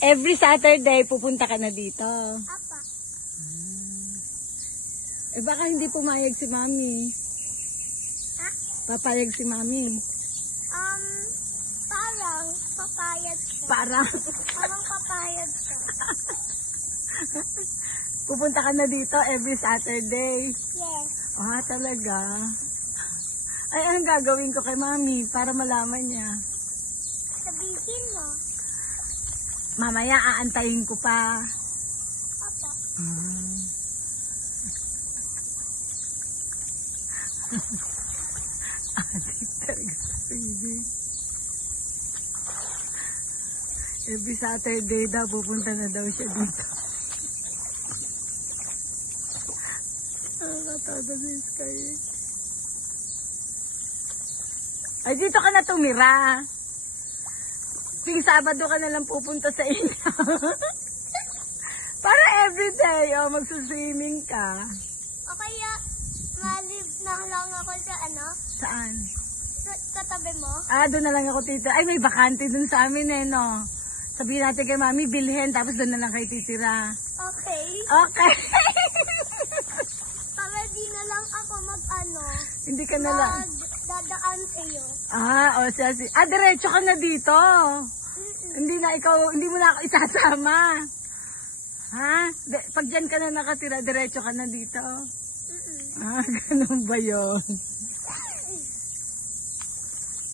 Every Saturday, pupunta ka na dito. Apa. Eh baka hindi pumayag si Mami. Ha? Papayag si Mami. Parang papayag siya. Para Parang papayag siya. pupunta ka na dito every Saturday. Yes. Ah, talaga. Ay, anong gagawin ko kay Mami para malaman niya? Sabihin mo. Mamaya, aantayin ko pa. Apa. Adik talaga sa baby. Every Saturday daw, pupunta na daw siya dito. Nakakatawa na si Sky. Ay, dito ka na tumira. Ting Sabado ka na lang pupunta sa inyo. Para everyday, oh, magsuswimming ka. O kaya, malib na lang ako sa Saan? sa katabi mo. Ah, doon na lang ako titira. Ay, may bakante doon sa amin eh, no? Sabihin natin kay Mami, bilhin, tapos doon na lang kayo titira. Okay. Okay. Para di na lang ako Hindi ka na lang. Dadaan sa'yo. Ah, o siya si... Ah, diretso ka na dito. Hindi na ikaw, hindi mo na ako isasama. Ha? Pag dyan ka na nakatira, diretso ka na dito. Ah, ganun ba yun?